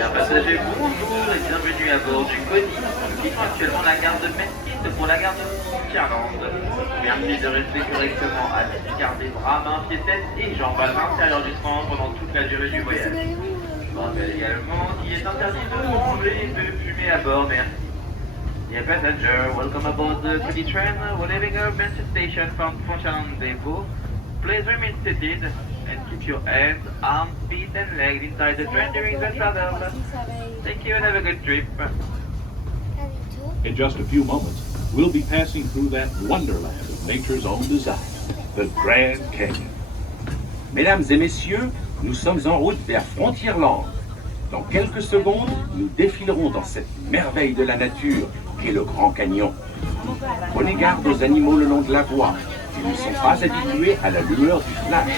Chers passagers, bonjour et bienvenue à bord du Cody. Nous quittons actuellement la gare de Mesquite pour la gare de Frontierland. Merci de rester correctement assis, garder bras, mains, pieds, tête et jambes à l'intérieur du train pendant toute la durée du voyage. Je vous rappelle également qu'il est interdit de manger et de fumer à bord, merci. Dear passenger, welcome aboard the Cody train. We're leaving our Benson station from Frontierland Depot. Please remain seated and keep your hands, arms, feet and legs inside the train during the travel. Thank you and have a good trip. In just a few moments, we'll be passing through that wonderland of nature's own design, the Grand Canyon. Mesdames et messieurs, nous sommes en route vers Frontierland. Dans quelques secondes, nous défilerons dans cette merveille de la nature qu'est le Grand Canyon. Prenez garde aux animaux le long de la voie. Ils ne sont pas habitués à la lueur du flash.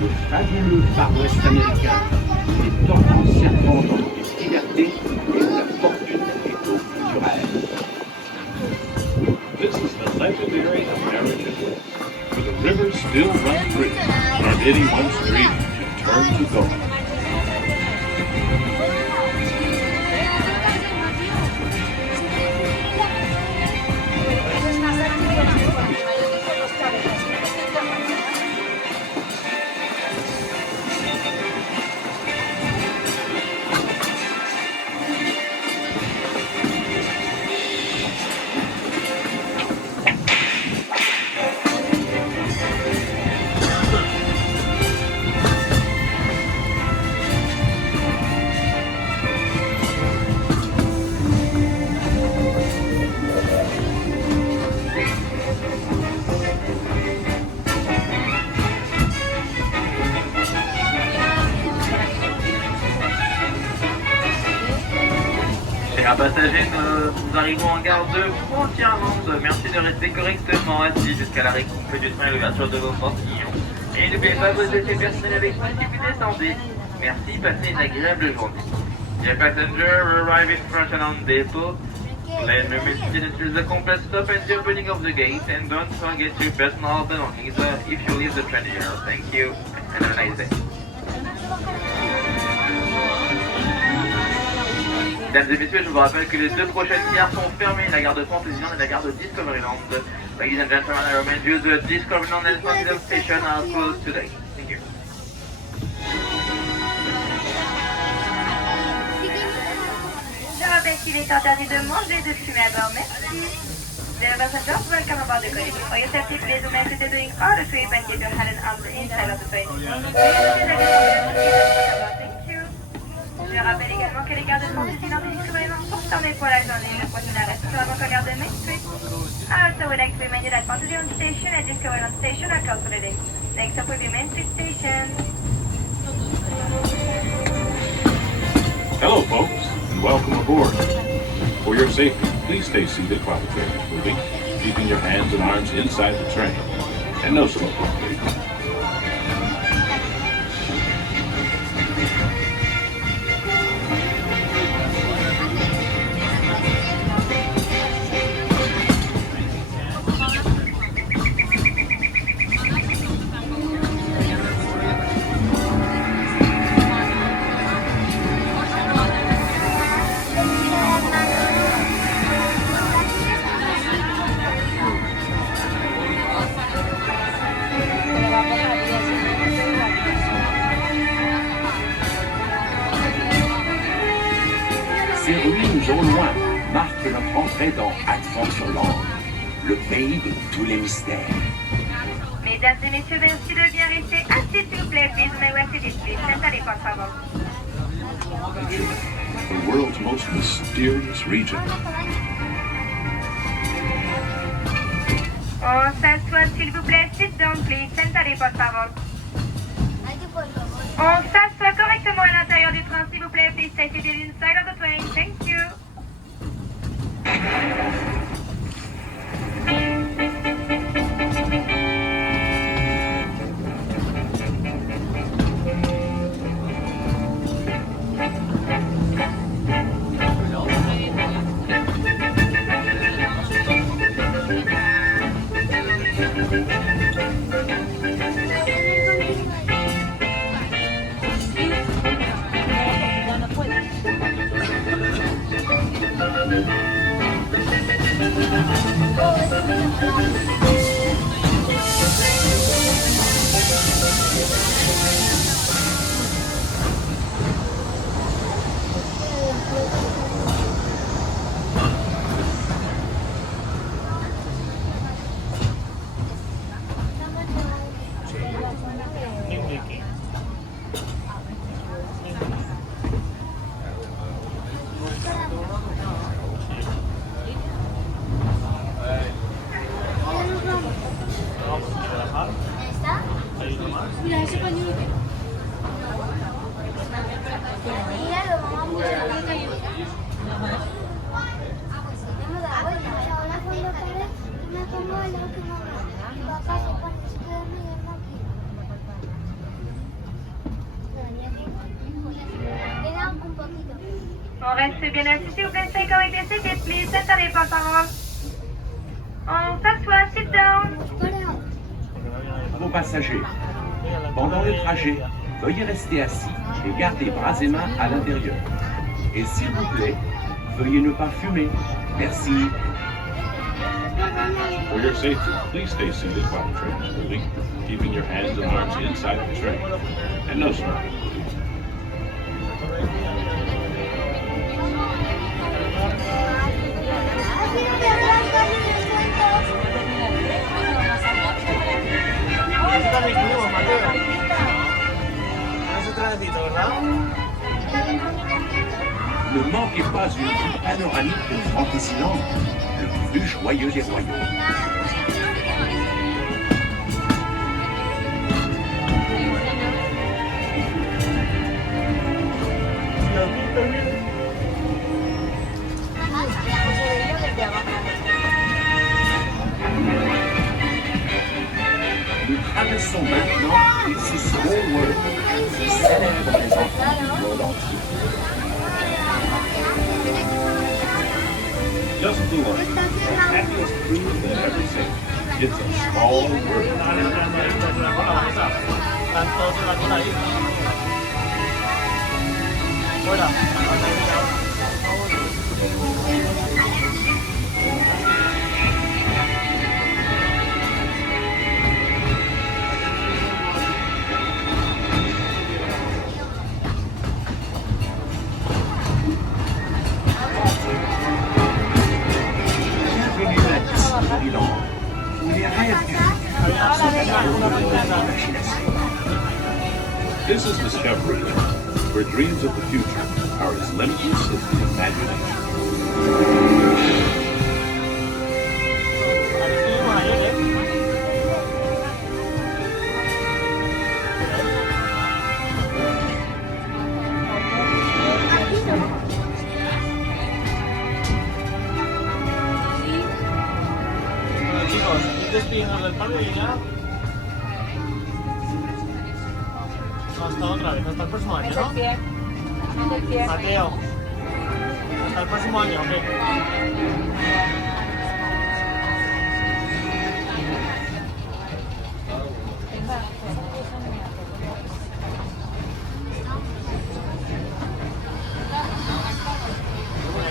Le fabuleux Far West américain, où les torrents serpent dans toute liberté et où la fortune est au culturel. This is the legendary American way, where the rivers still run free, and anyone's dream can turn to gold. Chers passagers, nous arrivons en gare de Frontierland. Merci de rester correctement assis jusqu'à l'arrêt complet du train et l'ouverture de vos portillons. Et n'oubliez pas vos effets personnels avec vous si vous descendez. Merci, passez une agréable journée. Dear passenger, we arrive in Frontierland Depot. Please remain seated until the complete stop and the opening of the gate. And don't forget your personal belongings if you leave the train here. Thank you and have a nice day. Mesdames et messieurs, je vous rappelle que les deux prochaines gares sont fermées, la gare de Frontierland et la gare de Discoveryland. Ladies and gentlemen, I remind you the Discoveryland and Frontierland station are closed today. Thank you. Je rappelle qu'il est interdit de manger et de fumer à bord. Merci. Dear passengers, welcome aboard the Cody. For your safety, please remain seated during all the trip and keep your hand and arms inside of the train. Thank you. Je rappelle également que les gares de Frontierland et Discoveryland sont fermées pour la journée. Le prochain arrêt sera votre gare de Main Street. I also would like to remind you that Frontierland Station and Discoveryland Station are closed for the day. Next up will be Main Street Station. Hello, folks, and welcome aboard. For your safety, please stay seated while the train is moving, keeping your hands and arms inside the train. And no smoking, please. entrez dans Frontierland, le pays de tous les mystères. Mesdames et messieurs, merci de bien rester assis, s'il vous plaît. Please may we sit, please. Sentadez, por favor. The world's most mysterious region. On s'assoit, s'il vous plaît. Sit down, please. Sentadez, por favor. On s'assoit correctement à l'intérieur du train, s'il vous plaît. Please stay seated inside of the train. Thank you. On reste bien assis, s'il vous plaît. Stay correctly seated, please. Sentadez, por favor. On s'assoit, sit down. Vos passagers, pendant le trajet, veuillez rester assis et garder bras et mains à l'intérieur. Et s'il vous plaît, veuillez ne pas fumer. Merci. For your safety, please stay seated while the train is moving, keeping your hands and arms inside the train. And no smoking. Ne manquez pas une vue panoramique de Frontierland, le plus joyeux des royaumes. Nous traversons maintenant It's a Small World, qui célèbre les enfants du monde entier. Just do it. The happiest cruise they've ever seen. It's a small world. This is Discovery, where dreams of the future are as limitless as the imagination. Despedirnos del parque y ya. Hasta otra vez, hasta el próximo año, ¿no? Mateo. Hasta el próximo año, ok.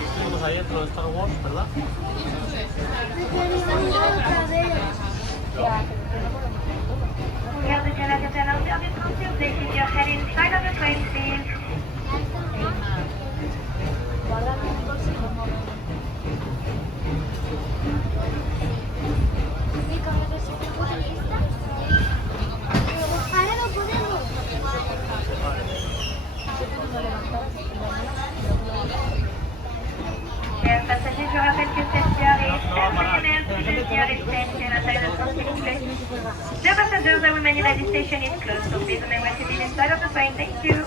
Estuvimos ahí dentro de Star Wars, ¿verdad? Regardez bien la tête à l'envers du train, s'il vous plaît. Keep your head inside of the train, please. and the station is closed, so please remember to leave inside of the train. Thank you.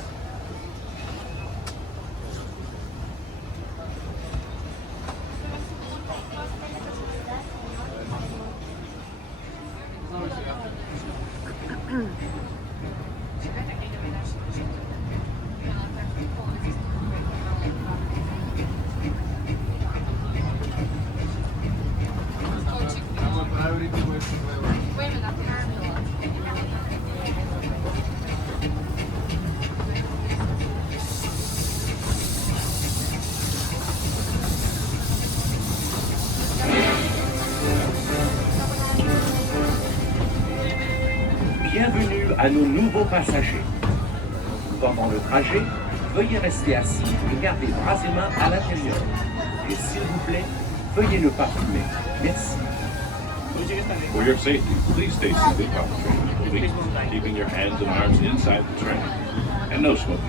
Bienvenue à nos nouveaux passagers. Pendant le trajet, veuillez rester assis et garder bras et mains à l'intérieur. Et s'il vous plaît, veuillez ne pas fumer. Merci. For your safety, please stay seated while the train is moving, keeping your hands and arms inside the train. And no smoking.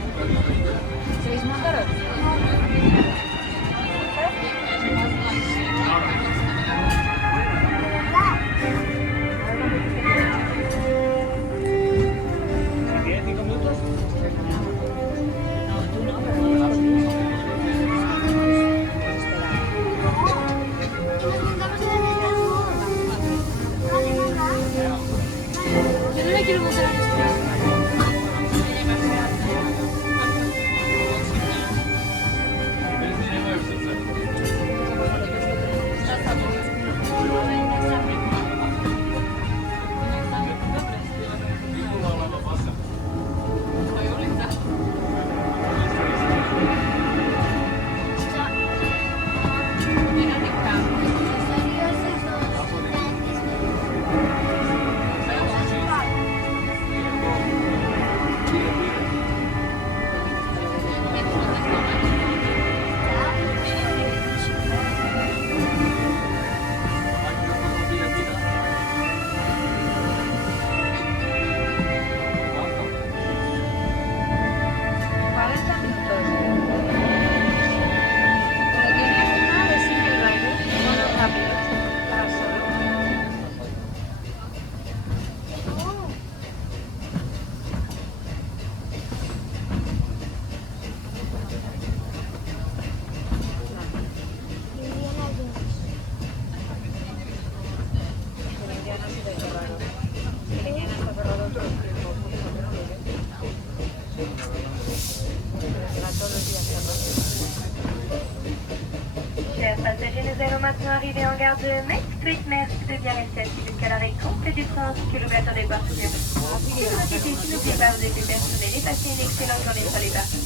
Chers passagers, nous allons maintenant arriver en gare de Main Street. Merci de bien rester assis jusqu'à l'arrêt complet du train ainsi que l'ouverture des portes. Si vous êtes ici, n'oubliez pas, vous êtes les bienvenus et passez une excellente journée sur les parcs.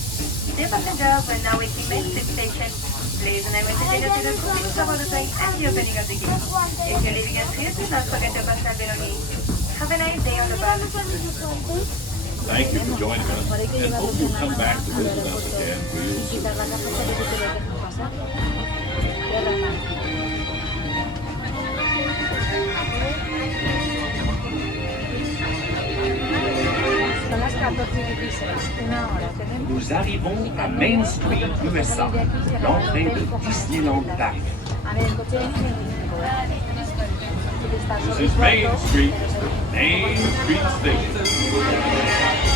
Dear passengers, we're now reaching Main Street Station. Please remember to take note of the cooling cover of the train and the opening of the gate. If you're leaving us here, do not forget your personal belongings. Have a nice day on the bus. Thank you for joining us, and hope you'll come back to visit us again real soon. Nous arrivons à Main Street, USA, l'entrée de Disneyland Park. This is Main Street Station.